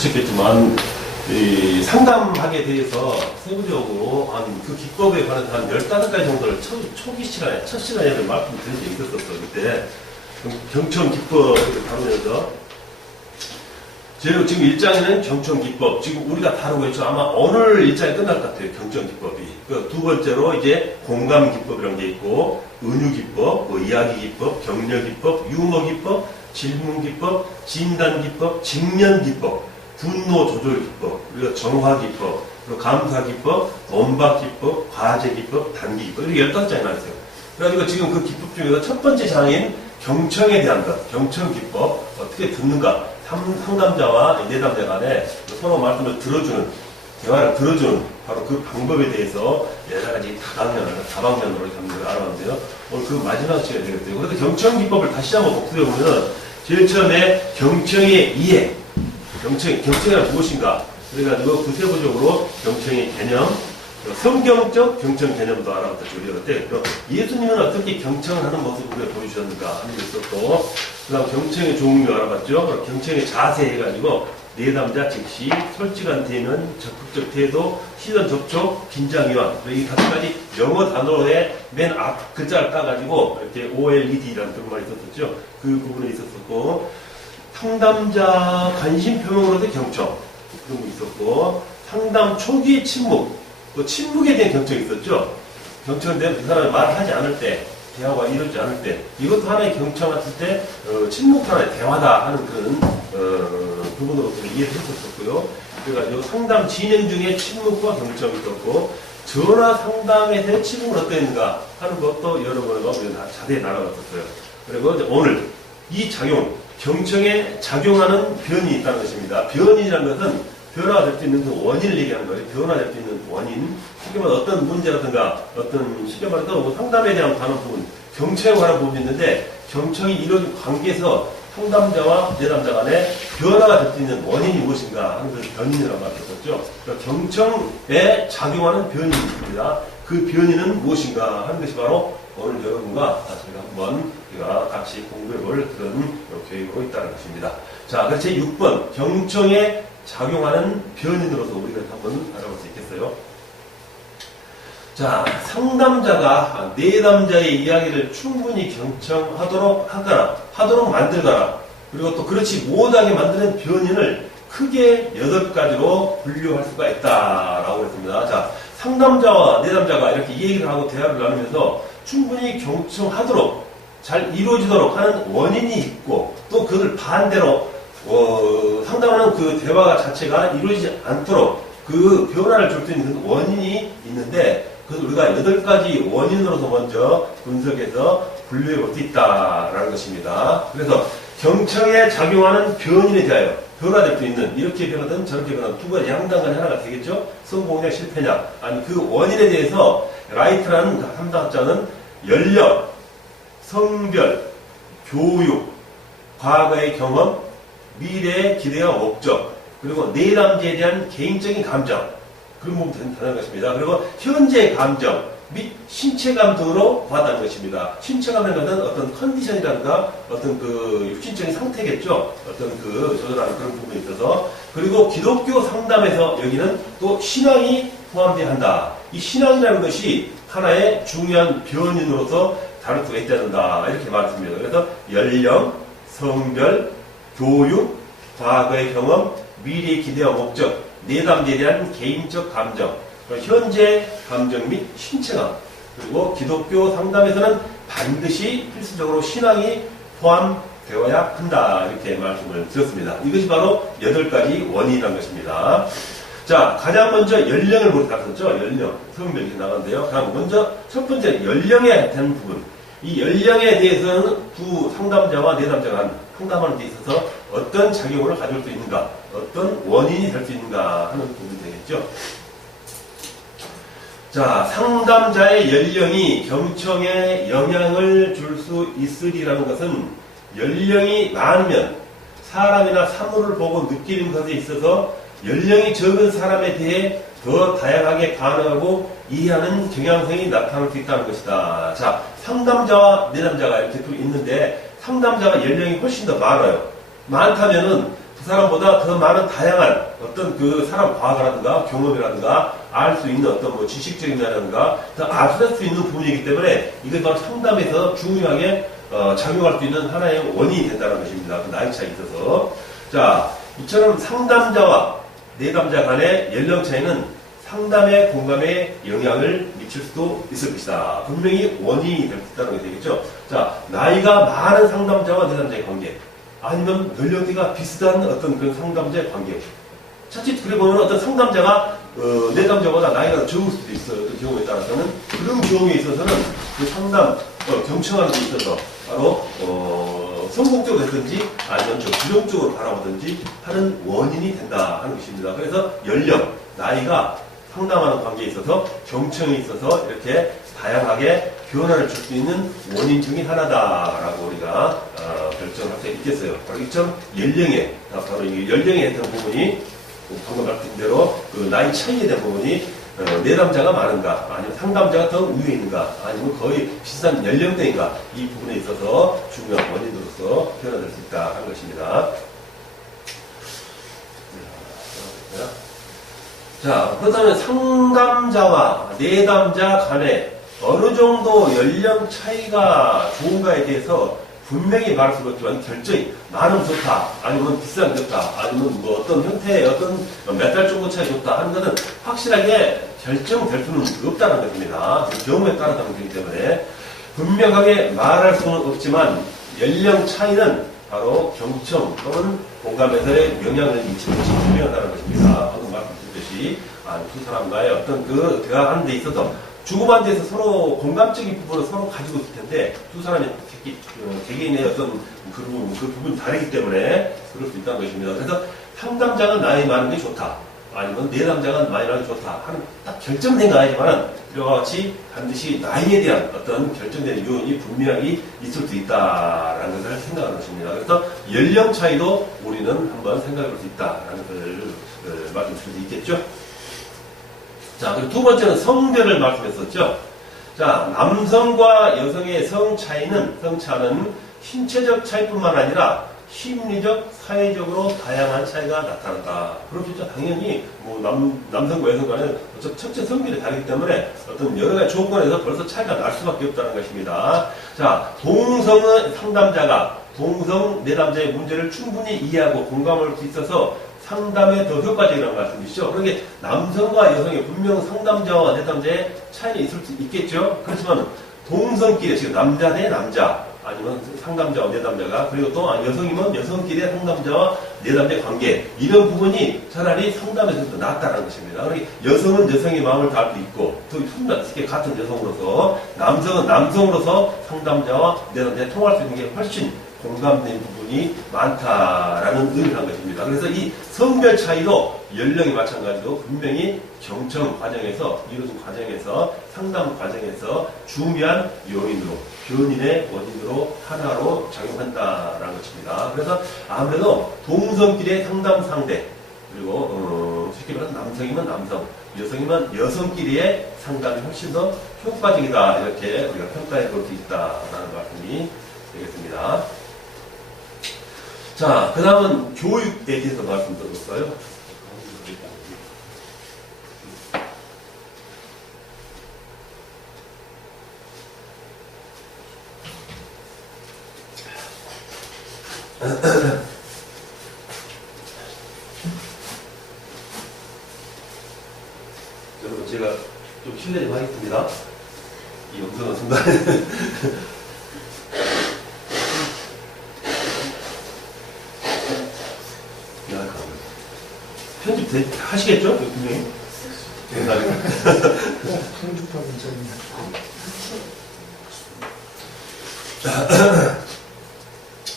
보셨겠지만 이 상담하게 대해서 세부적으로 한 그 기법에 관해서 한 15가지 정도를 초기 시간에, 첫 시간에 말씀드린 적이 있었었어요. 그때 경청 기법을 다루면서 지금 1장에는 경청 기법, 지금 우리가 다루고 있죠. 아마 오늘 1장이 끝날 것 같아요. 경청 기법이. 두 번째로 이제 공감 기법이라는 게 있고, 은유 기법, 이야기 기법, 격려 기법, 유머 기법, 질문 기법, 진단 기법, 직면 기법, 분노 조절 기법, 그리고 정화 기법, 그리고 감사 기법, 원박 기법, 과제 기법, 단기 기법, 이렇게 15장이 나왔어요. 그래가지고 지금 그 기법 중에서 첫 번째 장인 경청에 대한 것, 경청 기법, 어떻게 듣는가, 상담자와 내담자 간에 서로 말씀을 들어주는, 대화를 들어주는 바로 그 방법에 대해서 여러 가지 다방면으로 알아봤는데요. 오늘 그 마지막 시간이 되겠어요. 그래서 경청 기법을 다시 한번 복습해보면 제일 처음에 경청의 이해, 경청이란 무엇인가? 그래가지고 구체적으로 경청의 개념, 성경적 경청 개념도 알아봤죠. 우리가 그때 예수님은 어떻게 경청을 하는 모습을 보여주셨는가 하는 게 있었고, 그 다음 경청의 종류 알아봤죠. 경청의 자세 해가지고 내담자 즉시, 솔직한 대면, 적극적 태도, 시선 접촉, 긴장 이완, 이 5가지 영어 단어의 맨 앞 글자를 따가지고 이렇게 OLED라는 그런 말이 있었었죠. 그 부분에 있었었고, 상담자 관심 표명으로서 경청 그런 거 있었고, 상담 초기 침묵, 또 침묵에 대한 경청이 있었죠. 경청은 그 사람이 말하지 않을 때, 대화가 이루어지지 않을 때, 이것도 하나의 경청 같을 때 침묵 하나의 대화다 하는 그런 부분으로 이해를 했었고요. 그래가지고 상담 진행 중에 침묵과 경청이 있었고, 전화 상담에 대한 침묵은 어땠는가 하는 것도 여러분과 우리가 자세히 나눠봤었어요. 그리고 이제 오늘 이 작용, 경청에 작용하는 변이 있다는 것입니다. 변이라는 것은 변화가 될 수 있는 그 원인을 얘기하는 거예요. 변화될 수 있는 원인. 쉽게 말해 어떤 문제라든가 어떤 쉽게 말해서 상담에 대한 관한 부분, 경청에 관한 부분이 있는데, 경청이 이런 관계에서 상담자와 내담자 간에 변화가 될 수 있는 원인이 무엇인가 하는 것을 변인이라고 말했었죠. 그러니까 경청에 작용하는 변인이 있습니다. 그 변인은 무엇인가 하는 것이 바로 오늘 여러분과 저희가 한번 우리가 같이 공부해볼 그런 교육으로 있다는 것입니다. 자, 그래서 제6번 경청에 작용하는 변인으로서 우리가 한번 알아볼 수 있겠어요. 자, 상담자가 내담자의 이야기를 충분히 경청하도록 하도록 만들거나, 그리고 또 그렇지 못하게 만드는 변인을 크게 8가지로 분류할 수가 있다라고 했습니다. 자, 상담자와 내담자가 이렇게 얘기를 하고 대화를 나누면서 충분히 경청하도록 잘 이루어지도록 하는 원인이 있고, 또 그걸 반대로 상담하는 그 대화 자체가 이루어지지 않도록 그 변화를 줄 수 있는 원인이 있는데, 그래서 우리가 8가지 원인으로서 먼저 분석해서 분류해 볼 수 있다라는 것입니다. 그래서 경청에 작용하는 변인에 대하여 변화될 수 있는, 이렇게 변하든 저렇게 변하든 두 가지 양당간에 하나가 되겠죠. 성공이냐 실패냐. 아니 그 원인에 대해서 라이트라는 상담자는 연령, 성별, 교육, 과거의 경험, 미래의 기대와 목적, 그리고 내담자에 대한 개인적인 감정, 그런 부분이 된다는 것입니다. 그리고 현재 감정 및 신체감 등으로 보았다는 것입니다. 신체감이라는 것은 어떤 컨디션이라든가 어떤 그 육신적인 상태겠죠. 어떤 그 조절하는 그런 부분이 있어서, 그리고 기독교 상담에서 여기는 또 신앙이 포함되어야 한다. 이 신앙이라는 것이 하나의 중요한 변인으로서 다룰 수가 있다야 한다. 이렇게 말했습니다. 그래서 연령, 성별, 교육, 과거의 경험, 미래의 기대와 목적, 내담자에 대한 개인적 감정, 현재 감정 및 신체감, 그리고 기독교 상담에서는 반드시 필수적으로 신앙이 포함되어야 한다. 이렇게 말씀을 드렸습니다. 이것이 바로 8가지 원인이라는 것입니다. 자, 가장 먼저 연령을 보았었죠. 연령, 성별 이렇게 나갔는데요. 다음 먼저 첫 번째 연령에 대한 부분. 이 연령에 대해서는 두 상담자와 내담자가 상담하는 데 있어서 어떤 작용을 가져올 수 있는가, 어떤 원인이 될 수 있는가 하는 부분이 되겠죠. 자, 상담자의 연령이 경청에 영향을 줄 수 있으리라는 것은, 연령이 많으면 사람이나 사물을 보고 느끼는 것에 있어서 연령이 적은 사람에 대해 더 다양하게 반응하고 이해하는 경향성이 나타날 수 있다는 것이다. 자, 상담자와 내담자가 이렇게 또 있는데, 상담자가 연령이 훨씬 더 많아요. 많다면은 그 사람보다 더 많은 다양한 어떤 그 사람 과학이라든가 경험이라든가 알 수 있는 어떤 뭐 지식적인 면이라든가 더 알수 있는 부분이기 때문에 이게 바로 상담에서 중요하게 작용할 수 있는 하나의 원인이 된다는 것입니다. 그 나이 차에 있어서. 자, 이처럼 상담자와 내담자 간의 연령 차이는 상담의 공감에 영향을 미칠 수도 있을 것이다. 분명히 원인이 될 수 있다는 게 되겠죠. 자, 나이가 많은 상담자와 내담자의 관계, 아니면 연령대가 비슷한 어떤 그런 상담자의 관계. 차치 그래 보면 어떤 상담자가 내담자보다 나이가 적을 수도 있어요. 어떤 경우에 따라서는 그런 경우에 있어서는 그 상담 경청하는 데 있어서 바로 성공적으로 됐든지 아니면 좀 부정적으로 바라보든지 하는 원인이 된다 하는 것입니다. 그래서 연령, 나이가 상담하는 관계에 있어서 경청에 있어서 이렇게 다양하게 변화를 줄 수 있는 원인 중에 하나다라고 우리가 결정할 수 있겠어요. 바로 이처럼 연령에, 바로 이 연령에 대한 부분이 방금 말씀드린 대로 그 나이 차이에 대한 부분이 내담자가 많은가, 아니면 상담자가 더 위에 있는가, 아니면 거의 비슷한 연령대인가, 이 부분에 있어서 중요한 원인으로서 변화될 수 있다 하는 것입니다. 자, 그렇다면 상담자와 내담자 간에 어느 정도 연령 차이가 좋은가에 대해서 분명히 말할 수가 없지만 결정이 많으면 좋다, 아니면 비싸면 좋다, 아니면 뭐 어떤 형태의 어떤 몇 달 정도 차이 좋다 하는 것은 확실하게 결정될 수는 없다는 것입니다. 경험에 따라서 하는 거기 때문에 분명하게 말할 수는 없지만 연령 차이는 바로 경청 또는 공감에서의 영향을 미치는 것이 분명하다는 것입니다. 방금 말씀드렸듯이 두 사람과의 어떤 그 대화하는 데 있어서 주고받는 데서 서로 공감적인 부분을 서로 가지고 있을 텐데 두 사람이 개개인의 어떤 그 부분이 다르기 때문에 그럴 수 있다는 것입니다. 그래서 상담자가 나이 많은 게 좋다, 아니면 내담자가 나이 많은 게 좋다 하는 딱 결정된 거 아니지만 이와 같이 반드시 나이에 대한 어떤 결정된 요인이 분명히 있을 수 있다라는 것을 생각하는 것입니다. 그래서 연령 차이도 우리는 한번 생각해 볼 수 있다라는 것을 말씀드릴 수 있겠죠. 자, 그리고 두 번째는 성별을 말씀했었죠. 자, 남성과 여성의 성 차이는, 성차는 신체적 차이뿐만 아니라 심리적, 사회적으로 다양한 차이가 나타난다. 그렇겠죠. 당연히 뭐 남성과 여성 간에 첫째 성별이 다르기 때문에 어떤 여러 가지 조건에서 벌써 차이가 날 수밖에 없다는 것입니다. 자, 동성의 상담자가 동성 내담자의 문제를 충분히 이해하고 공감할 수 있어서 상담에 더 효과적이라는 말씀이시죠. 그러게 남성과 여성의 분명 상담자와 내담자의 차이는 있을 수 있겠죠. 그렇지만 동성끼리, 지금 남자 대 남자, 아니면 상담자와 내담자가, 그리고 또 여성이면 여성끼리의 상담자와 내담자의 관계, 이런 부분이 차라리 상담에서 더 낫다는 것입니다. 그러니 여성은 여성의 마음을 다 알 수 있고, 또 특히 같은 여성으로서, 남성은 남성으로서 상담자와 내담자에 통할 수 있는 게 훨씬 공감된 부분이 많다라는 의미를 한 것입니다. 그래서 이 성별 차이도 연령이 마찬가지로 분명히 경청 과정에서, 이루어진 과정에서, 상담 과정에서 중요한 요인으로, 변인의 원인으로 하나로 작용한다라는 것입니다. 그래서 아무래도 동성끼리의 상담 상대, 그리고 쉽게 말해서 남성이면 남성, 여성이면 여성끼리의 상담이 훨씬 더 효과적이다, 이렇게 우리가 평가해 볼 수 있다라는 말씀이 되겠습니다. 자, 그 다음은 교육에 대해서 말씀드렸어요. 여러분, 제가 좀 실례 좀 하겠습니다. 이 영상은 순간에. 편집 하시겠죠? 분명히? 편집하고 있잖아요.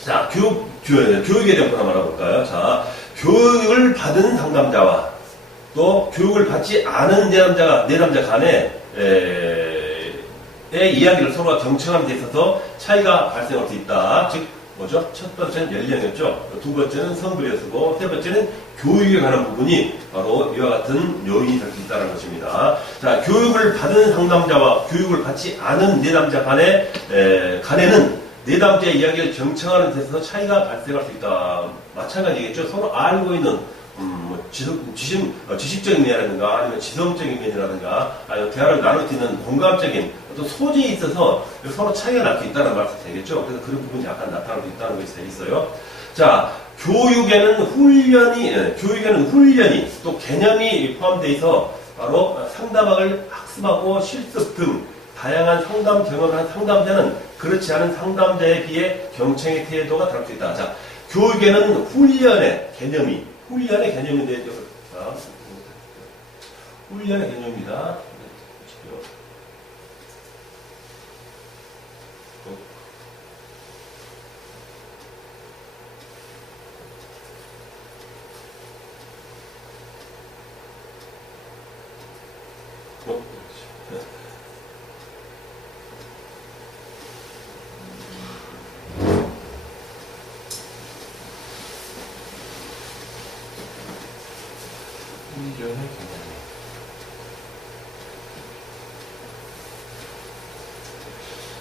자, 교육에 대한 거 하나 알아볼까요? 자, 교육을 받은 상담자와 또 교육을 받지 않은 내담자 간의 이야기를 서로가 경청하는 데 있어서 차이가 발생할 수 있다. 즉, 뭐죠? 첫 번째는 연령이었죠. 두 번째는 성별이었고, 세 번째는 교육에 관한 부분이 바로 이와 같은 요인이 될 수 있다는 것입니다. 자, 교육을 받은 상담자와 교육을 받지 않은 내담자 간에는 내담자의 이야기를 경청하는 데서 차이가 발생할 수 있다. 마찬가지겠죠. 서로 알고 있는 지식적인 면이라든가 아니면 지성적인 면이라든가 아니면 대화를 나눌 수 있는 공감적인 어떤 소재에 있어서 서로 차이가 날 수 있다는 말이 되겠죠. 그래서 그런 부분이 약간 나타날 수 있다는 것이 있어요. 자, 교육에는 훈련이 또 개념이 포함되어 있어 바로 상담학을 학습하고 실습 등 다양한 상담 경험을 한 상담자는 그렇지 않은 상담자에 비해 경청의 태도가 다를 수 있다. 자, 교육에는 훈련의 개념인데, 훈련의 개념입니다. 훈련의 개념.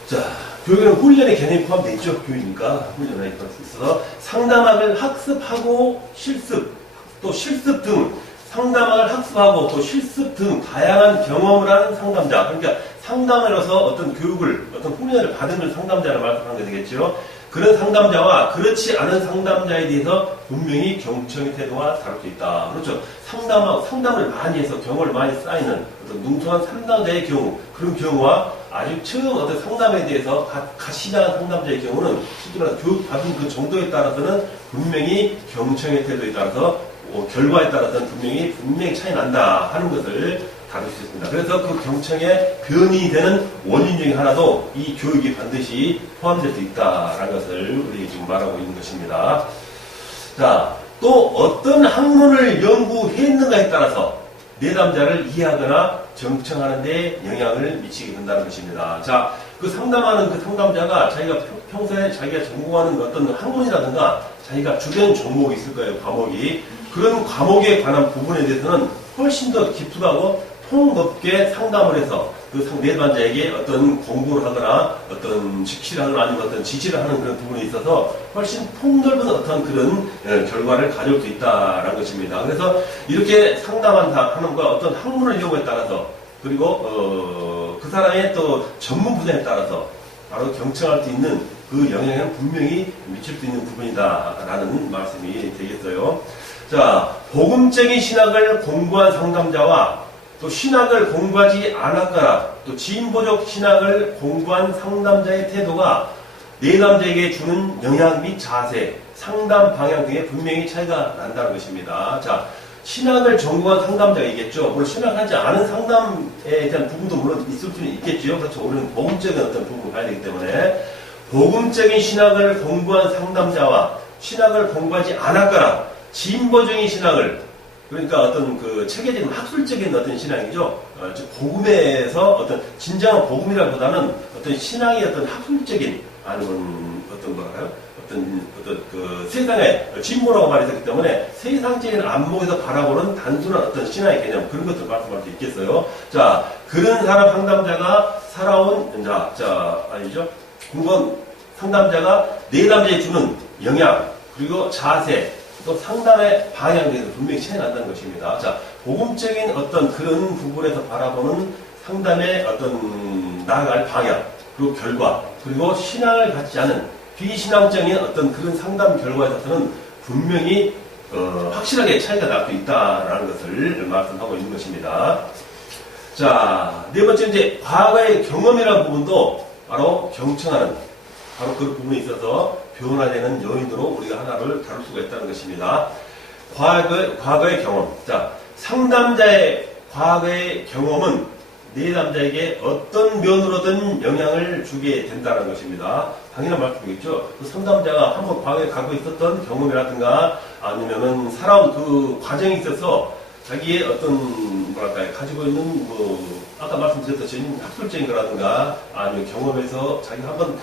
자, 교육에는 훈련의 개념이 포함되어 있죠. 교육이니까 훈련이 있어서 상담학을 학습하고 실습 등 상담학을 학습하고 또 실습 등 다양한 경험을 하는 상담자. 그러니까 상담으로서 어떤 교육을, 어떤 훈련을 받은 상담자를 말씀하는 게 되겠죠. 그런 상담자와 그렇지 않은 상담자에 대해서 분명히 경청의 태도가 다를 수 있다. 그렇죠. 상담을 많이 해서 경험을 많이 쌓이는 어떤 능통한 상담자의 경우, 그런 경우와 아주 처음 어떤 상담에 대해서 시작한 상담자의 경우는 실제로 교육받은 그 정도에 따라서는 분명히 경청의 태도에 따라서 결과에 따라서는 분명히 차이 난다 하는 것을 다룰 수 있습니다. 그래서 그 경청의 변이 되는 원인 중에 하나도 이 교육이 반드시 포함될 수 있다라는 것을 우리 지금 말하고 있는 것입니다. 자, 또 어떤 학문을 연구했는가에 따라서 내담자를 이해하거나 경청하는 데 영향을 미치게 된다는 것입니다. 자, 그 상담하는 그 상담자가 자기가 평소에 자기가 전공하는 어떤 학문이라든가 자기가 주된 종목이 있을 거예요, 과목이. 그런 과목에 관한 부분에 대해서는 훨씬 더 깊숙하고 폭넓게 상담을 해서 그 내담자에게 어떤 공부를 하거나 어떤 직시를 하거나 아니면 어떤 지시를 하는 그런 부분에 있어서 훨씬 폭넓은 어떤 그런 결과를 가져올 수 있다라는 것입니다. 그래서 이렇게 상담하는 것과 어떤 학문을 연구에 따라서 그리고 그 사람의 또 전문 분야에 따라서 바로 경청할 수 있는 그 영향은 분명히 미칠 수 있는 부분이다라는 말씀이 되겠어요. 자, 복음적인 신학을 공부한 상담자와 또 신학을 공부하지 않았거나 또 진보적 신학을 공부한 상담자의 태도가 내담자에게 주는 영향 및 자세, 상담 방향 등에 분명히 차이가 난다는 것입니다. 자, 신학을 전공한 상담자가 있겠죠. 물론 신학하지 않은 상담에 대한 부분도 물론 있을 수는 있겠죠. 그렇죠. 우리는 복음적인 어떤 부분을 봐야 되기 때문에 복음적인 신학을 공부한 상담자와 신학을 공부하지 않았거나 진보적인 신학을 그러니까 어떤 그 체계적인 학술적인 어떤 신앙이죠. 즉 복음에서 어떤 진정한 복음이라기보다는 어떤 신앙의 어떤 학술적인 아니면 어떤 뭐랄까요? 어떤 그 세상의 진보라고 말했기 때문에 세상적인 안목에서 바라보는 단순한 어떤 신앙의 개념 그런 것들 말씀할 수 있겠어요. 자, 그런 사람 상담자가 살아온 아니죠. 공부한 상담자가 내담자에 주는 영향 그리고 자세 또 상담의 방향에 대해서 분명히 차이 난다는 것입니다. 자, 복음적인 어떤 그런 부분에서 바라보는 상담의 어떤 나아갈 방향, 그리고 결과, 그리고 신앙을 갖지 않은 비신앙적인 어떤 그런 상담 결과에 있어서는 분명히 확실하게 차이가 날 수 있다라는 것을 말씀하고 있는 것입니다. 자, 네 번째 이제 과거의 경험이라는 부분도 바로 경청하는 바로 그 부분에 있어서 변화되는 요인으로 우리가 하나를 다룰 수가 있다는 것입니다. 과거의 경험. 자, 상담자의 과거의 경험은 내담자에게 어떤 면으로든 영향을 주게 된다는 것입니다. 당연한 말씀이겠죠. 그 상담자가 한번 과거에 갖고 있었던 경험이라든가 아니면은 살아온 그 과정에 있어서 자기의 어떤 뭐랄까요 가지고 있는 아까 말씀드렸듯이 학술적인 거라든가 아니면 경험에서 자기가 한번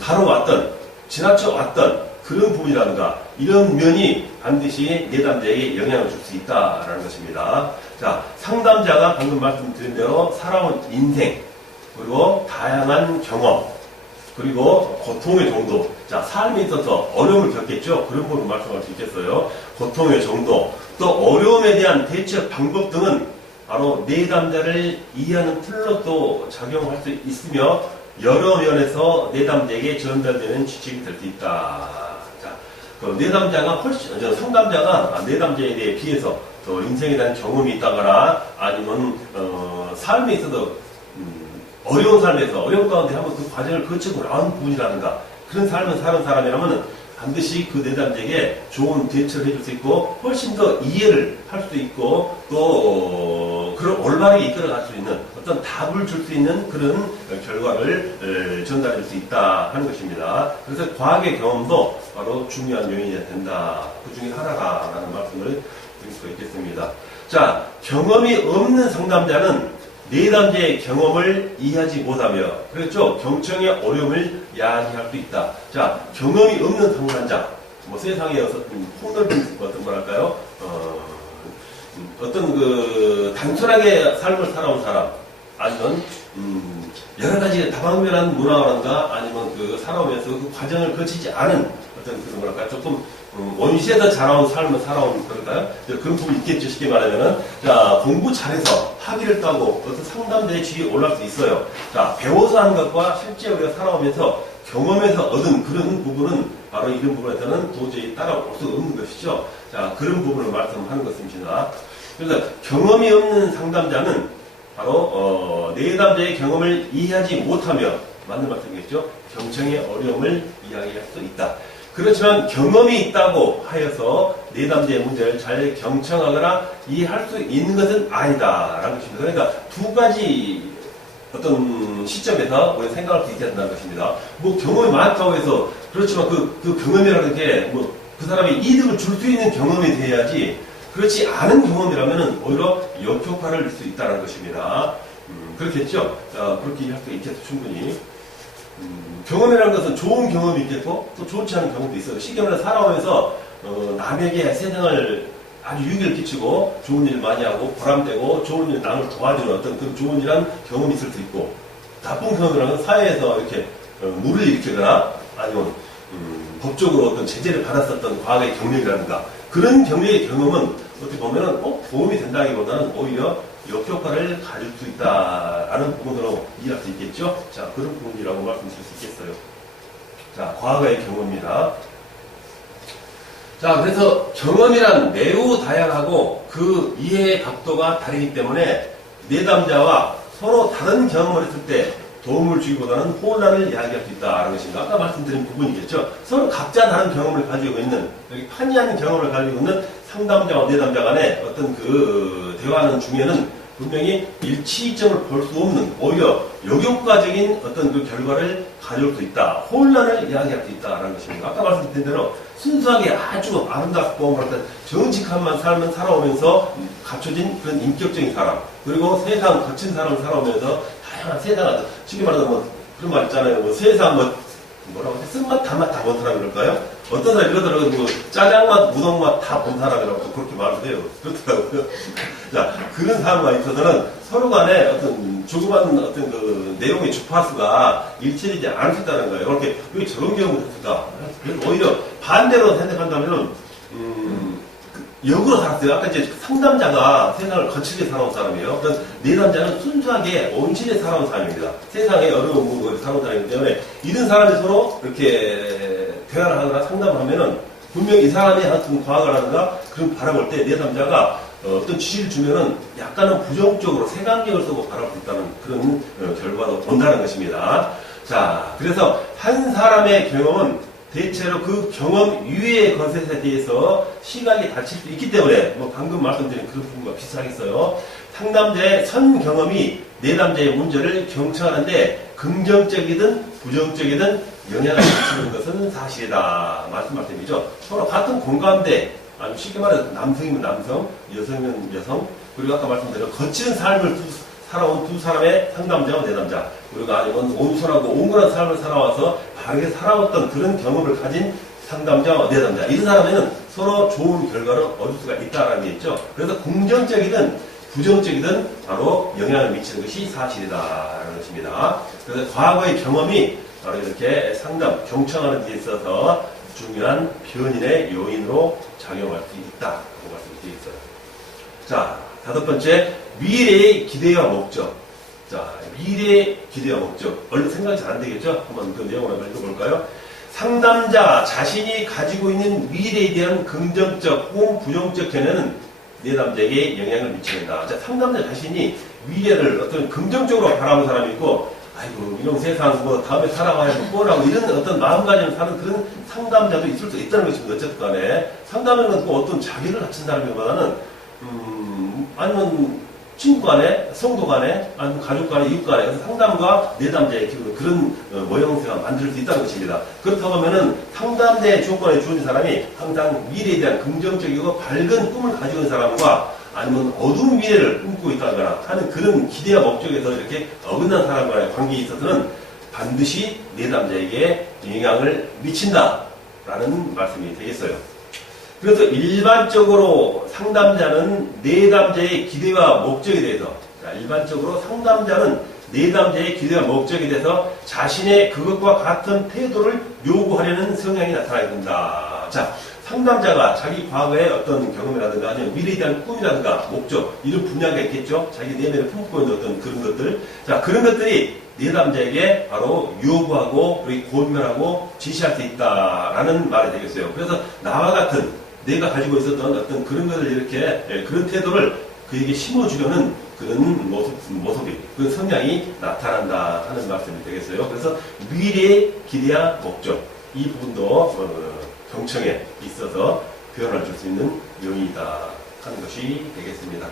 다뤄왔던 지나쳐왔던 그런 부분이라든가 이런 면이 반드시 내담자에게 영향을 줄 수 있다라는 것입니다. 자, 상담자가 방금 말씀드린 대로 살아온 인생 그리고 다양한 경험 그리고 고통의 정도. 자, 삶에 있어서 어려움을 겪겠죠. 그런 부분 말씀할 수 있겠어요. 고통의 정도, 또 어려움에 대한 대처 방법 등은 바로 내담자를 이해하는 틀로 또 작용할 수 있으며 여러 면에서 내담자에게 전달되는 지식이 될 수 있다. 자, 그 내담자가 훨씬, 상담자가 내담자에 대해 비해서 또 인생에 대한 경험이 있다거나 아니면 삶에 있어서 어려운 삶에서 어려운 가운데 한번 그 과정을 거치고 나온 부분이라든가 그런 삶을 사는 사람이라면 반드시 그 내담자에게 좋은 대처를 해줄 수 있고 훨씬 더 이해를 할 수도 있고 또 그런 올바르게 이끌어갈 수 있는 어떤 답을 줄 수 있는 그런 결과를 전달해 줄 수 있다 하는 것입니다. 그래서 과학의 경험도 바로 중요한 요인이 된다. 그 중에 하나라는 말씀을 드릴 수가 있겠습니다. 자, 경험이 없는 상담자는 내담자의 경험을 이해하지 못하며, 그렇죠? 경청의 어려움을 야기할 수 있다. 자, 경험이 없는 상담자, 뭐 세상에 폭넓은 어떤 뭐랄까요? 어떤 그 단순하게 삶을 살아온 사람, 아니면 여러 가지 다방면한 문화라든가 아니면 그 살아오면서 그 과정을 거치지 않은 어떤 그 뭐랄까 조금 원시에서 자라온 삶을 살아온 그럴까요? 그런 부분이 있겠죠. 쉽게 말하면은 자, 공부 잘해서 학위를 따고 어떤 상담자의 지위에 올라갈 수 있어요. 자, 배워서 하는 것과 실제 우리가 살아오면서 경험에서 얻은 그런 부분은 바로 이런 부분에서는 도저히 따라올 수 없는 것이죠. 자, 그런 부분을 말씀하는 것입니다. 그래서 경험이 없는 상담자는 바로 내담자의 경험을 이해하지 못하며 맞는 말씀이겠죠. 경청의 어려움을 이야기할 수 있다. 그렇지만 경험이 있다고 하여서 내담자의 문제를 잘 경청하거나 이해할 수 있는 것은 아니다라는 것입니다. 그러니까 두 가지 어떤 시점에서 우리가 생각할 수 있게 된다는 것입니다. 뭐 경험이 많다고 해서 그렇지만 그 경험이라는 게 뭐 그 사람이 이득을 줄 수 있는 경험이 돼야지 그렇지 않은 경험이라면 오히려 역효과를 줄 수 있다는 것입니다. 그렇겠죠? 그렇게 할 수 있겠죠, 충분히. 경험이라는 것은 좋은 경험이 있겠고 또 좋지 않은 경험도 있어요. 쉽게 말해서 살아오면서 남에게 세상을 아주 유익을 끼치고 좋은 일 많이 하고 보람되고 좋은 일 남을 도와주는 어떤 그 좋은 일한 경험이 있을 수 있고 나쁜 경험이라는 사회에서 이렇게 물을 일으키거나 아니면 법적으로 어떤 제재를 받았었던 과거의 경력이라든가 그런 경력의 경험은 어떻게 보면은 도움이 된다기보다는 오히려 역효과를 가질 수 있다라는 부분으로 이해할 수 있겠죠? 자, 그런 부분이라고 말씀드릴 수 있겠어요. 자, 과거의 경험입니다. 자, 그래서 경험이란 매우 다양하고 그 이해의 각도가 다르기 때문에 내담자와 서로 다른 경험을 했을 때 도움을 주기보다는 혼란을 이야기할 수 있다는 것입니다. 아까 말씀드린 부분이겠죠. 서로 각자 다른 경험을 가지고 있는, 여기 판이한 경험을 가지고 있는 상담자와 내담자 간의 어떤 그 대화하는 중에는 분명히 일치점을 볼 수 없는 오히려 역효과적인 어떤 그 결과를 가져올 수 있다. 혼란을 이야기할 수 있다는 것입니다. 아까 말씀드린 대로 순수하게 아주 아름답고 뭐랄까 정직한만 삶을 살아오면서 갖춰진 그런 인격적인 사람 그리고 세상 거친 사람을 살아오면서 다양한 세상을 쉽게 말해서 뭐 그런 말 있잖아요. 뭐 세상 뭐라고 하지? 쓴맛 단맛 다 본 사람 이럴까요? 어떤 사람 이러더라고요. 뭐 짜장맛, 우동맛 다 본 사람이라고 그렇게 말을 해요. 그렇더라고요. 자, 그런 사람과 있어서는 서로 간에 어떤 조그만 어떤 그 내용의 주파수가 일치되지 않을 수 있다는 거예요. 그렇게 왜 저런 경우를 했을까? 오히려 반대로 생각한다면은, 역으로 살았어요. 아까 이제 상담자가 세상을 거칠게 살아온 사람이에요. 그래서 내담자는 순수하게 온실에 살아온 사람입니다. 세상에 어려운 부분을 살아온 사람이기 때문에 이런 사람이 서로 이렇게 대화를 하거나 상담을 하면은 분명히 이 사람이 하는 과학을 하든가 그런 바라볼 때 내담자가 어떤 지시를 주면은 약간은 부정적으로 색안경을 쓰고 바라볼 수 있다는 그런 결과도 본다는 것입니다. 자, 그래서 한 사람의 경험은 대체로 그 경험 이외의 것에 대해서 시각이 닫힐 수 있기 때문에 뭐 방금 말씀드린 그런 부분과 비슷하겠어요. 상담자의 선 경험이 내담자의 문제를 경청하는데 긍정적이든 부정적이든 영향을 미치는 것은 사실이다. 말씀이죠. 서로 같은 공감대, 아주 쉽게 말해서 남성이면 남성, 여성이면 여성, 그리고 아까 말씀드린 거친 삶을 살아온 두 사람의 상담자와 내담자, 그리고 아니면 온순하고 온건한 삶을 살아와서 바르게 살아왔던 그런 경험을 가진 상담자와 내담자, 이런 사람에는 서로 좋은 결과를 얻을 수가 있다는 게 있죠. 그래서 긍정적이든 부정적이든 바로 영향을 미치는 것이 사실이다라는 것입니다. 그래서 과거의 경험이 바로 이렇게 상담, 경청하는 데 있어서 중요한 변인의 요인으로 작용할 수 있다고 말씀을 드리겠어요. 자, 다섯 번째, 미래의 기대와 목적. 자, 미래의 기대와 목적. 얼른 생각이 잘 안 되겠죠? 한번 그 내용을 한번 읽어볼까요? 상담자 자신이 가지고 있는 미래에 대한 긍정적 혹은 부정적 견해는 내담자에게 영향을 미친다. 자, 상담자 자신이 미래를 어떤 긍정적으로 바라보는 사람이 있고, 아이고, 이런 세상 뭐 다음에 살아가야 뻔하고 이런 어떤 마음가짐을 사는 그런 상담자도 있을 수 있다는 것입니다. 어쨌든 간에. 상담은 뭐 어떤 자기를 갖춘 사람이보다는, 아니면 친구 간에, 성도 간에, 아니면 가족 간에, 이웃 간에, 그래서 상담과 내담자의 그런 모형새가 만들 수 있다는 것입니다. 그렇다고 하면은 상담자의 조건에 주어진 사람이 항상 미래에 대한 긍정적이고 밝은 꿈을 가지고 있는 사람과 아니면 어두운 미래를 꿈꾸고 있다거나 하는 그런 기대와 목적에서 이렇게 어긋난 사람과의 관계에 있어서는 반드시 내담자에게 영향을 미친다라는 말씀이 되겠어요. 그래서 일반적으로 상담자는 내담자의 기대와 목적에 대해서, 자, 일반적으로 상담자는 내담자의 기대와 목적에 대해서 자신의 그것과 같은 태도를 요구하려는 성향이 나타나게 된다. 자, 상담자가 자기 과거의 어떤 경험이라든가 아니면 미래에 대한 꿈이라든가 목적, 이런 분야가 있겠죠. 자기 내면에 품고 있는 어떤 그런 것들. 자, 그런 것들이 내담자에게 바로 요구하고 그리고 고민하고 지시할 수 있다라는 말이 되겠어요. 그래서 나와 같은 내가 가지고 있었던 어떤 그런 것을 이렇게 그런 태도를 그에게 심어주려는 그런 모습이, 그런 성향이 나타난다 하는 말씀이 되겠어요. 그래서 미래의 기대와 목적, 이 부분도 경청에 있어서 표현을 줄 수 있는 요인이다 하는 것이 되겠습니다.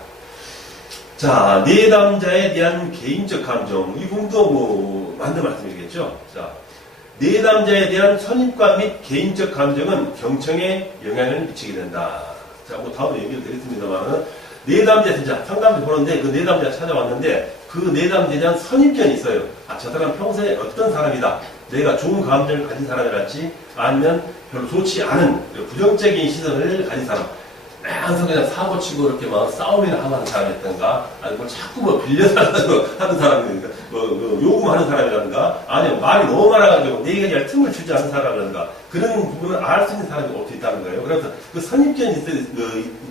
자, 내담자에 대한 개인적 감정, 이 부분도 뭐 맞는 말씀이겠죠. 자, 내담자에 대한 선입관 및 개인적 감정은 경청에 영향을 미치게 된다. 자, 뭐 다음에 얘기를 드리겠습니다만, 내담자 진짜 상담을 보는데 그 내담자 찾아왔는데 그 내담자에 대한 선입견이 있어요. 아, 저 사람 평소에 어떤 사람이다. 내가 좋은 감정을 가진 사람이랄지 아니면 별로 좋지 않은 부정적인 시선을 가진 사람. 항상 그냥 사고치고 이렇게 막 싸움이나 하는 사람이었던가, 아니면 자꾸 뭐 빌려달라고 하는 사람이라든가, 요구하는 사람이라든가, 아니면 말이 너무 많아가지고 내 얘기할 틈을 주지 않는 사람이라든가, 그런 부분을 알 수 있는 사람이 올 수 있다는 거예요. 그래서 그 선입견이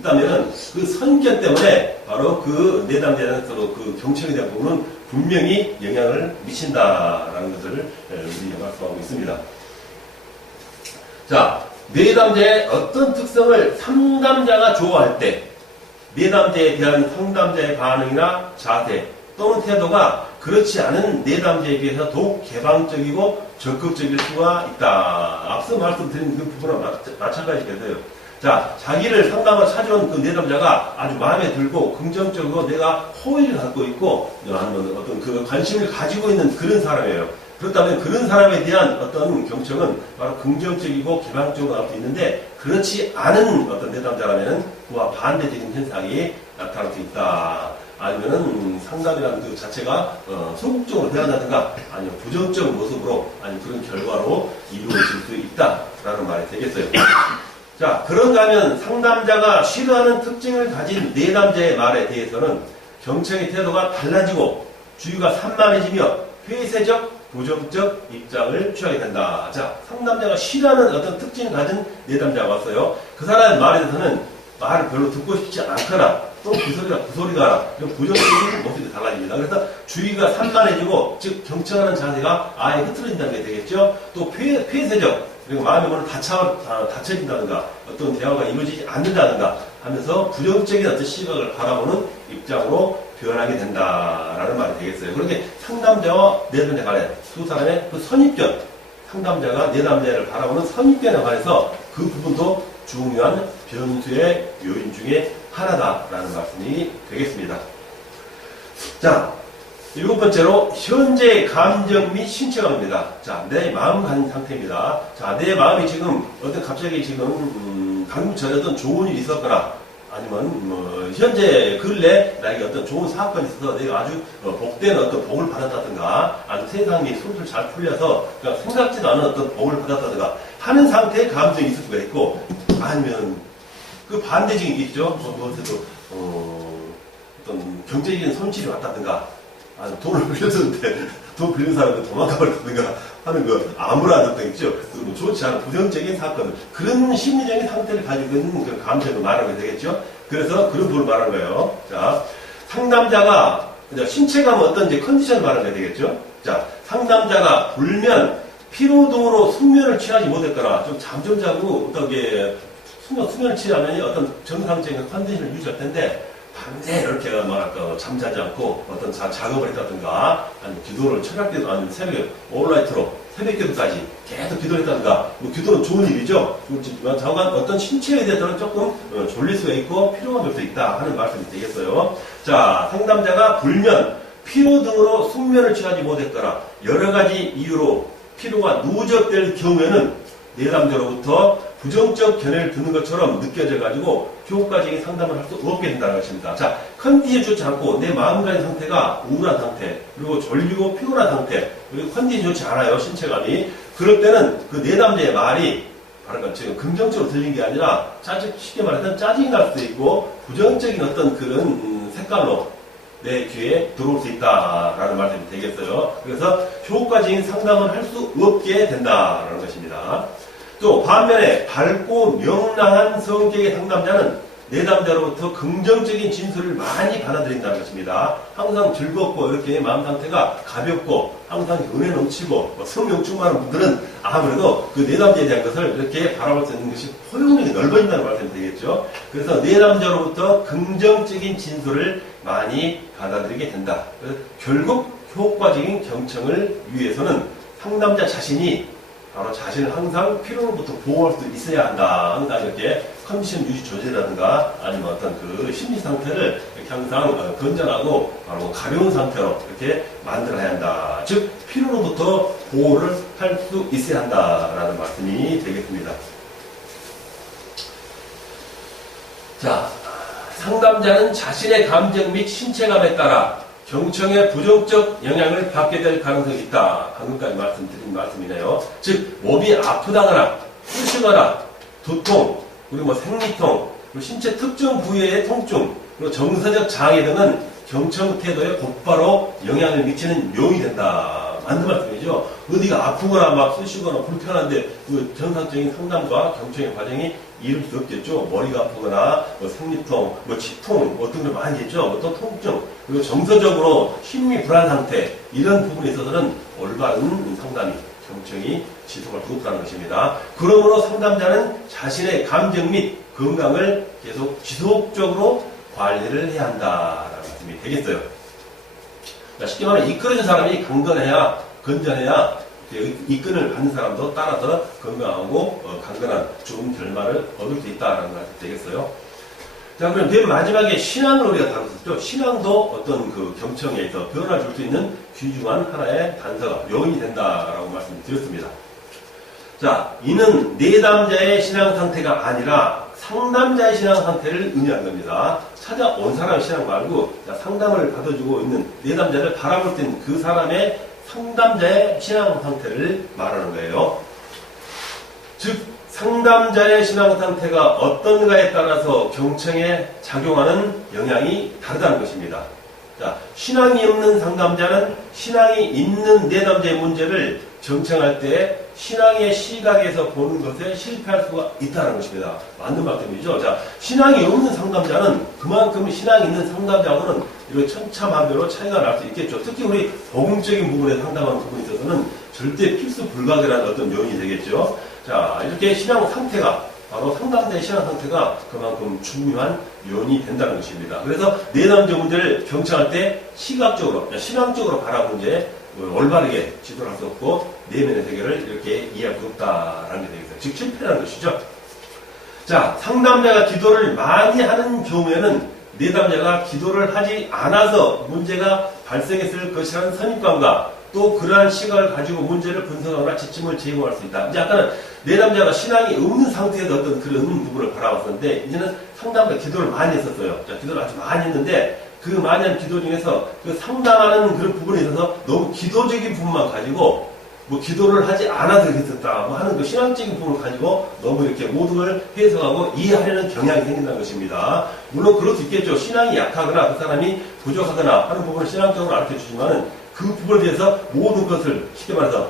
있다면은 그 선입견 때문에 바로 그 내담자에는 서로 그 경청에 대한 부분은 분명히 영향을 미친다라는 것을 우리 말씀하고 있습니다. 자, 내담자의 어떤 특성을 상담자가 좋아할 때 내담자에 대한 상담자의 반응이나 자세 또는 태도가 그렇지 않은 내담자에 비해서 더욱 개방적이고 적극적일 수가 있다. 앞서 말씀드린 그 부분은 마찬가지겠어요. 자, 자기를 상담을 찾아온 그 내담자가 아주 마음에 들고 긍정적으로 내가 호의를 갖고 있고 아니면 어떤 그 관심을 가지고 있는 그런 사람이에요. 그렇다면 그런 사람에 대한 어떤 경청은 바로 긍정적이고 개방적으로 나올 수 있는데 그렇지 않은 어떤 내담자라면 그와 반대적인 현상이 나타날 수 있다. 아니면은 상담이라는 그 자체가 소극적으로 대한다든가 아니면 부정적 모습으로 아니면 그런 결과로 이루어질 수 있다라는 말이 되겠어요. 자, 그런가 하면 상담자가 싫어하는 특징을 가진 내담자의 말에 대해서는 경청의 태도가 달라지고 주의가 산만해지며 폐쇄적 부정적 입장을 취하게 된다. 자, 상담자가 싫어하는 어떤 특징을 가진 내담자가 왔어요. 그 사람의 말에 대해서는 말을 별로 듣고 싶지 않거나 또 그 소리가 이런 부정적인 모습이 달라집니다. 그래서 주의가 산만해지고 즉 경청하는 자세가 아예 흐트러진다는 게 되겠죠. 또 폐쇄적 그리고 마음의 문을 닫혀진다든가 어떤 대화가 이루어지지 않는다든가 하면서 부정적인 어떤 시각을 바라보는 입장으로 변하게 된다라는 말이 되겠어요. 그렇게 상담자와 내담자 간에 두 사람의 그 선입견, 상담자가 내담자를 바라보는 선입견에 관해서 그 부분도 중요한 변수의 요인 중에 하나다라는 말씀이 되겠습니다. 자, 일곱 번째로 현재 감정 및 신체감입니다. 자, 내 마음 가진 상태입니다. 자, 내 마음이 지금 갑자기 지금 방금 전에 어떤 좋은 일이 있었거나 아니면 뭐 현재 근래 나에게 어떤 좋은 사건이 있어서 내가 아주 복된 어떤 복을 받았다든가 아니면 세상이 술술 잘 풀려서 그냥 생각지도 않은 어떤 복을 받았다든가 하는 상태의 감정이 있을 수가 있고 아니면 그 반대적인 게 있죠. 무엇에도 어떤 경제적인 손실이 왔다든가 돈을 빌렸는데 돈 빌린 사람이 도망가버리든가 하는 거 아무나 듣던 있죠. 뭐 좋지 않은 부정적인 사건, 그런 심리적인 상태를 가지고 있는 그런 감정을 말하게 되겠죠. 그래서 그런 부분을 말하는 거예요. 자, 상담자가 신체감은 어떤지 컨디션을 말하게 되겠죠. 자, 상담자가 불면, 피로 등으로 숙면을 취하지 못했거나 좀 잠 좀 자고 어떻게 수면을 취하면 어떤 정상적인 컨디션을 유지할 텐데 밤새 이렇게 뭐랄까 잠자지 않고 어떤 작업을 했다든가 아니면 기도를 철학 기도 아니면 새벽에 올라이트로 새벽 기도까지 계속 기도를 했다든가 뭐 기도는 좋은 일이죠. 좋지만 자관 어떤 신체에 대해서는 조금 졸릴 수가 있고 피로감일 수 있다 하는 말씀이 되겠어요. 자, 상담자가 불면 피로 등으로 숙면을 취하지 못했거나 여러 가지 이유로 피로가 누적될 경우에는 내담자로부터 부정적 견해를 듣는 것처럼 느껴져가지고 효과적인 상담을 할 수 없게 된다는 것입니다. 자, 컨디션이 좋지 않고 내 마음가짐 상태가 우울한 상태, 그리고 졸리고 피곤한 상태, 그리고 컨디션이 좋지 않아요, 신체감이. 그럴 때는 그 내담자의 말이 바로 지금 긍정적으로 들린 게 아니라 쉽게 말해서 짜증이 날 수도 있고 부정적인 어떤 그런 색깔로 내 귀에 들어올 수 있다라는 말씀이 되겠어요. 그래서 효과적인 상담을 할 수 없게 된다라는 것입니다. 또 반면에 밝고 명랑한 성격의 상담자는 내담자로부터 긍정적인 진술을 많이 받아들인다는 것입니다. 항상 즐겁고 이렇게 마음 상태가 가볍고 항상 은혜 넘치고 성령 충만한 분들은 아무래도 그 내담자에 대한 것을 이렇게 바라볼 수 있는 것이 포용력이 넓어진다는 말씀이 되겠죠. 그래서 내담자로부터 긍정적인 진술을 많이 받아들이게 된다. 그래서 결국 효과적인 경청을 위해서는 상담자 자신이 바로 자신을 항상 피로로부터 보호할 수 있어야 한다. 항상 이렇게 컨디션 유지 조절이라든가 아니면 어떤 그 심리 상태를 이렇게 항상 건전하고 바로 가벼운 상태로 이렇게 만들어야 한다. 즉, 피로로부터 보호를 할 수 있어야 한다라는 말씀이 되겠습니다. 자, 상담자는 자신의 감정 및 신체감에 따라 경청의 부정적 영향을 받게 될 가능성이 있다. 방금까지 말씀드린 말씀이네요. 즉, 몸이 아프다거나, 쑤시거나, 두통, 그리고 생리통, 그리고 신체 특정 부위의 통증, 그리고 정서적 장애 등은 경청 태도에 곧바로 영향을 미치는 요인이 된다. 맞는 말씀이죠. 어디가 아프거나 막 쑤시거나 불편한데 그 정상적인 상담과 경청의 과정이 이룰 수 없겠죠. 머리가 아프거나 생리통, 치통 어떤 걸 많이 했죠. 또 통증, 그리고 정서적으로 심리 불안 상태 이런 부분에 있어서는 올바른 상담이 경청이 지속할 수 없다는 것입니다. 그러므로 상담자는 자신의 감정 및 건강을 계속 지속적으로 관리를 해야 한다라는 말씀이 되겠어요. 쉽게 말하면 이끌어진 사람이 강건해야 건전해야 이끈을 받는 사람도 따라서 건강하고 강건한 좋은 결말을 얻을 수 있다는 말이 되겠어요. 자, 그럼 맨 마지막에 신앙을 우리가 다뤘었죠. 신앙도 어떤 그 경청에서 변화를 줄 수 있는 귀중한 하나의 단서가 요인이 된다라고 말씀드렸습니다. 자, 이는 내담자의 신앙 상태가 아니라 상담자의 신앙 상태를 의미하는 겁니다. 찾아온 사람의 신앙 말고 상담을 받아주고 있는 내담자를 바라볼 때 있는 그 사람의 상담자의 신앙 상태를 말하는 거예요. 즉, 상담자의 신앙 상태가 어떤가에 따라서 경청에 작용하는 영향이 다르다는 것입니다. 자, 신앙이 없는 상담자는 신앙이 있는 내담자의 문제를 경청할 때 신앙의 시각에서 보는 것에 실패할 수가 있다는 것입니다. 맞는 말씀이죠. 자, 신앙이 없는 상담자는 그만큼 신앙이 있는 상담자하고는 이런 천차만별로 차이가 날 수 있겠죠. 특히 우리 복음적인 부분에 상담하는 부분에 있어서는 절대 필수 불가결한 어떤 요인이 되겠죠. 자, 이렇게 신앙 상태가 바로 상담자의 신앙 상태가 그만큼 중요한 요인이 된다는 것입니다. 그래서 내담자 문제를 경청할 때 시각적으로, 신앙적으로 바라보는 게 올바르게 지도를 할 수 없고 내면의 세계를 이렇게 이해할 수 없다라는 게 되겠어요. 즉 실패라는 것이죠. 자, 상담자가 기도를 많이 하는 경우에는 내담자가 기도를 하지 않아서 문제가 발생했을 것이라는 선입관과 또 그러한 시각을 가지고 문제를 분석하거나 지침을 제공할 수 있다. 이제 아까는 내담자가 신앙이 없는 상태에서 어떤 그런 부분을 바라봤었는데 이제는 상담자 기도를 많이 했었어요. 자, 기도를 아주 많이 했는데 그 많이 한 기도 중에서 그 상담하는 그런 부분에 있어서 너무 기도적인 부분만 가지고 기도를 하지 않아도 됐었다 하는 그 신앙적인 부분을 가지고 너무 이렇게 모든 걸 해석하고 이해하려는 경향이 생긴다는 것입니다. 물론 그럴 수 있겠죠. 신앙이 약하거나 그 사람이 부족하거나 하는 부분을 신앙적으로 알려주지만은 그 부분에 대해서 모든 것을 쉽게 말해서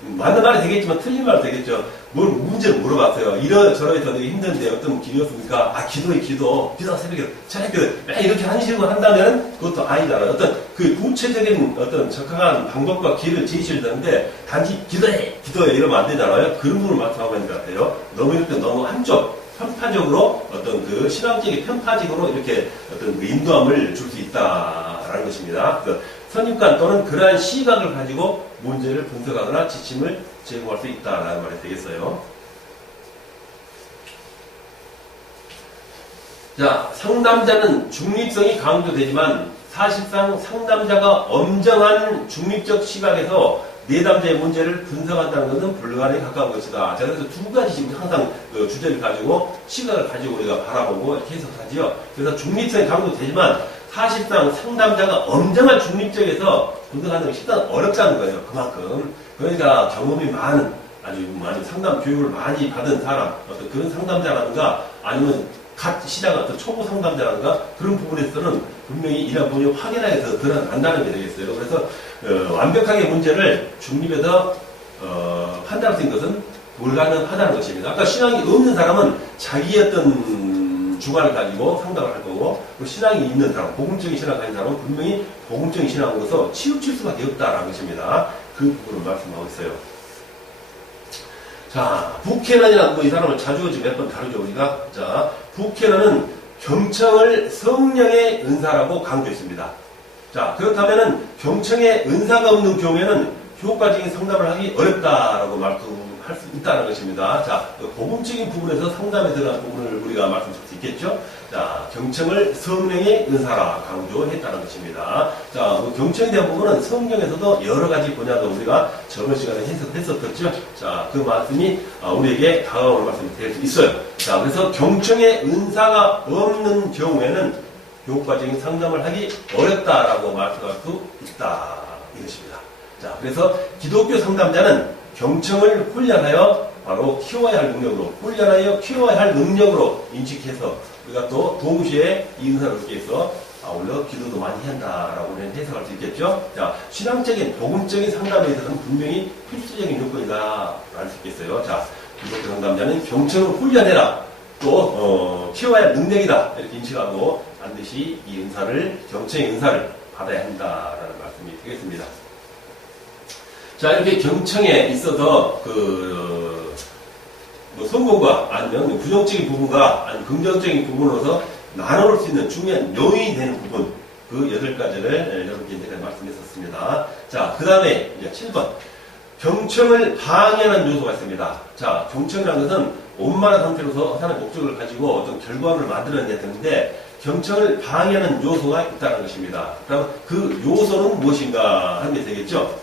맞는 말이 되겠지만 틀린 말이 되겠죠. 뭘 문제를 물어봤어요. 이러저러해서 되게 힘든데 어떤 길이었습니까? 아, 기도 새벽에 저녁에 매일 이렇게 한 식으로 한다면 그것도 아니잖아요. 어떤 그 구체적인 어떤 적합한 방법과 길을 제시를 하는데 단지 기도해 이러면 안 되잖아요. 그런 부분을 말씀하고 있는 것 같아요. 너무 이렇게 너무 한쪽 편파적으로 어떤 그 신앙적인 편파적으로 이렇게 어떤 그 인도함을 줄 수 있다라는 것입니다. 그 선입관 또는 그러한 시각을 가지고 문제를 분석하거나 지침을 제공할 수 있다라는 말이 되겠어요. 자, 상담자는 중립성이 강조되지만 사실상 상담자가 엄정한 중립적 시각에서 내담자의 문제를 분석한다는 것은 불가능에 가까운 것이다. 자, 그래서 두 가지 지금 항상 그 주제를 가지고 시각을 가지고 우리가 바라보고 이렇게 해석하지요. 그래서 중립성이 강조되지만 사실상 상담자가 엄정한 중립적에서 분석하는 것이 일단 어렵다는 거예요. 그만큼. 그러니까 경험이 많은, 아주 많이 상담 교육을 많이 받은 사람, 어떤 그런 상담자라든가 아니면 갓 시작한 어떤 초보 상담자라든가 그런 부분에서는 분명히 이런 부분이 확연하게 더 드러난다는 게 되겠어요. 그래서 완벽하게 문제를 중립에서 판단할 수 있는 것은 불가능하다는 것입니다. 아까 신앙이 없는 사람은 자기의 어떤 주관을 가지고 상담을 할 거고, 신앙이 있는 사람, 복음적인 신앙을 가진 사람은 분명히 복음적인 신앙으로서 치우칠 수밖에 없다는 것입니다. 그 부분을 말씀하고 있어요. 자, 부캐넌이라는 뭐 이 사람을 자주 몇 번 다루죠, 우리가. 자, 부캐넌은 경청을 성령의 은사라고 강조했습니다. 자, 그렇다면은 경청의 은사가 없는 경우에는 효과적인 상담을 하기 어렵다라고 말씀할 수 있다는 것입니다. 자, 복음적인 부분에서 상담에 들어간 부분을 우리가 말씀드릴 수 있겠죠? 자, 경청을 성령의 은사라 강조했다는 것입니다. 자, 경청에 대한 부분은 성경에서도 여러 가지 분야도 우리가 저번 시간에 했었죠. 자, 그 말씀이 우리에게 다가오는 말씀이 될 수 있어요. 자, 그래서 경청의 은사가 없는 경우에는 효과적인 상담을 하기 어렵다라고 말씀할 수 있다. 이것입니다. 자, 그래서 기독교 상담자는 경청을 훈련하여 바로 키워야 할 능력으로, 훈련하여 키워야 할 능력으로 인식해서 우리가 또 동시에 이 은사를 얻기 위해서 아울러 기도도 많이 한다라고 해석할 수 있겠죠. 자, 신앙적인 복음적인 상담에 있어서는 분명히 필수적인 요건이다 알 수 있겠어요. 자, 기독교 상담자는 경청을 훈련해라. 또 키워야 할 능력이다. 이렇게 인식하고 반드시 이 은사를, 경청의 은사를 받아야 한다라는 말씀이 되겠습니다. 자, 이렇게 경청에 있어서 뭐 성공과 아니면 부정적인 부분과 아니면 긍정적인 부분으로서 나눠볼 수 있는 중요한 요인이 되는 부분, 그 8가지를 여러분께 이제 말씀했었습니다. 자, 그 다음에 이제 7번. 경청을 방해하는 요소가 있습니다. 자, 경청이라는 것은 원만한 상태로서 하나의 목적을 가지고 어떤 결과물을 만들어내야 되는데, 경청을 방해하는 요소가 있다는 것입니다. 그럼 그 요소는 무엇인가 하는 게 되겠죠?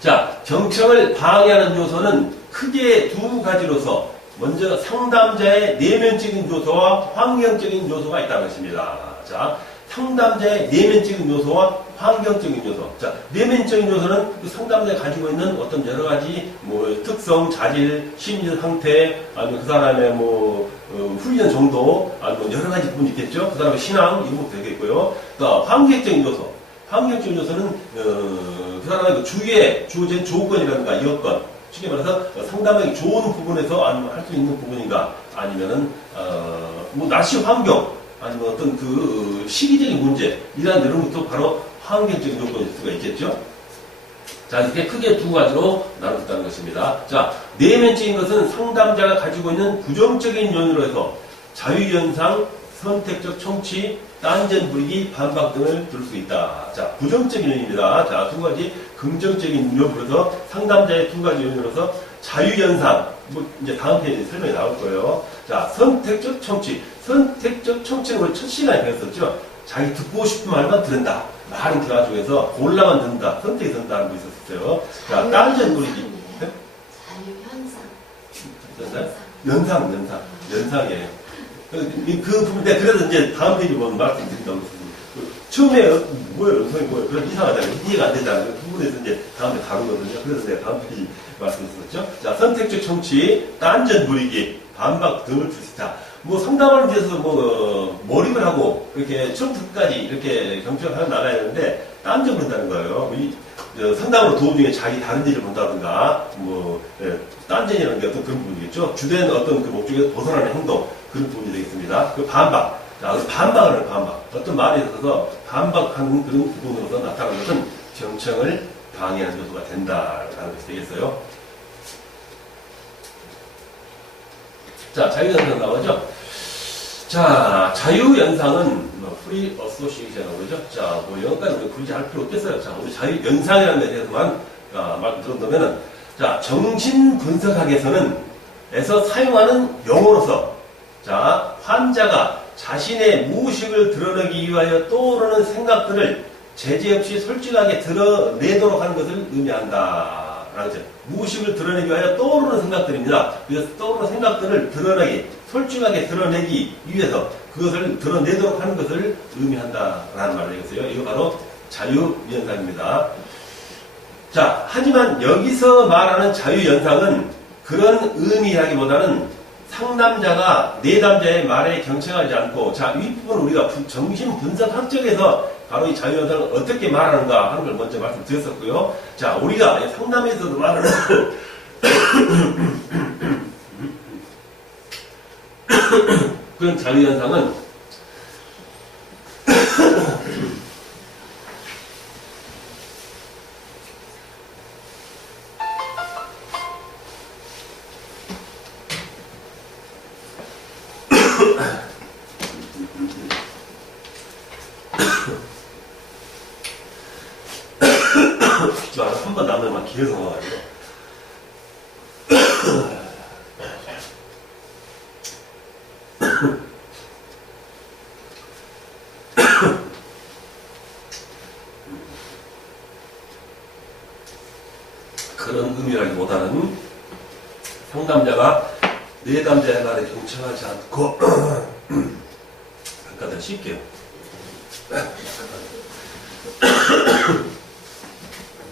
자, 경청을 방해하는 요소는 크게 두 가지로서 먼저 상담자의 내면적인 요소와 환경적인 요소가 있다는 것입니다. 자, 상담자의 내면적인 요소와 환경적인 요소. 자, 내면적인 요소는 그 상담자가 가지고 있는 어떤 여러 가지 뭐 특성, 자질, 심리 상태, 아니면 그 사람의 훈련 정도, 아니면 여러 가지 부분이 있겠죠. 그 사람의 신앙 이런 것도 되겠고요. 또 환경적인 요소. 환경적인 요소는 그 사람의 주위에 주어진 조건이라든가 여건, 쉽게 말해서 상담하기 좋은 부분에서 아니면 할 수 있는 부분인가, 아니면은 뭐 날씨 환경, 아니면 어떤 그 시기적인 문제, 이런 것도 바로 환경적인 요건일 수가 있겠죠. 자, 이렇게 크게 두 가지로 나누었다는 것입니다. 자, 내면적인 것은 상담자가 가지고 있는 부정적인 요인으로 해서 자유현상, 선택적 청취, 딴전 부리기, 반박 등을 들 수 있다. 자, 부정적인 요인입니다. 자, 두 가지 긍정적인 요인으로서 상담자의 두 가지 요인으로서 자유현상, 뭐 이제 다음 페이지에 설명이 나올 거예요. 자, 선택적 청취. 선택적 청취는 우리 첫 시간에 배웠었죠. 자기 듣고 싶은 말만 들은다. 말은 들어가지고 해서 골라만 듣는다. 선택이 된다는 거 있었어요. 자, 딴전 부리기. 자유현상. 연상이에요. 그 부분, 그래서 이제 다음 페이지 보면 말씀드린다고 했습니다. 처음에, 뭐예요? 그럼 이상하잖아요. 이해가 안 되잖아요. 그 부분에서 이제 다음에 다루거든요. 그래서 내가 다음 페이지 말씀드렸죠. 자, 선택적 청취, 딴전 부리기, 반박 등을 줄 수 있다. 뭐 상담하는 데서 몰입을 하고 하고 이렇게 처음부터 끝까지 이렇게 경청을 하고 나가야 되는데 딴점 본다는 거예요. 상담으로 도움 중에 자기 다른 일을 본다든가 딴전이라는 게 어떤 그런 부분이겠죠. 주된 어떤 그 목적에서 벗어나는 행동 그런 부분이 되겠습니다. 그 반박. 자, 반박을 하는 반박. 어떤 말에 있어서 반박하는 그런 부분으로서 나타나는 것은 경청을 방해하는 요소가 된다라는 것이 되겠어요. 자, 자유연상 나오죠? 자, 자유연상은 프리 어소시에이션이라고 그러죠? 자, 영어까지 굳이 할 필요 없겠어요. 자, 우리 자유연상이라는 데 대해서만 말씀 들어보면은, 자, 정신분석학에서는 에서 사용하는 용어로서, 자, 환자가 자신의 무의식을 드러내기 위하여 떠오르는 생각들을 제재 없이 솔직하게 드러내도록 하는 것을 의미한다. 무의식을 드러내기 위하여 떠오르는 생각들입니다. 그래서 떠오르는 생각들을 드러내기, 솔직하게 드러내기 위해서 그것을 드러내도록 하는 것을 의미한다라는 말을 했어요. 이거 바로 자유연상입니다. 자, 하지만 여기서 말하는 자유연상은 그런 의미라기보다는 상담자가 내담자의 말에 경청하지 않고, 자, 윗부분 우리가 정신분석학적에서 바로 이 자유연상을 어떻게 말하는가 하는 걸 먼저 말씀드렸었고요. 자, 우리가 상담에서도 말하는 그런 자유연상은 한 번 나면 막 길어서 나와가지고. 그런 의미라기보다는 상담자가 내담자의 말에 경청하지 않고 잠깐 더 쉴게요.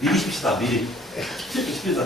미리 쉽시다, 미리. 쉽게 쉽시다.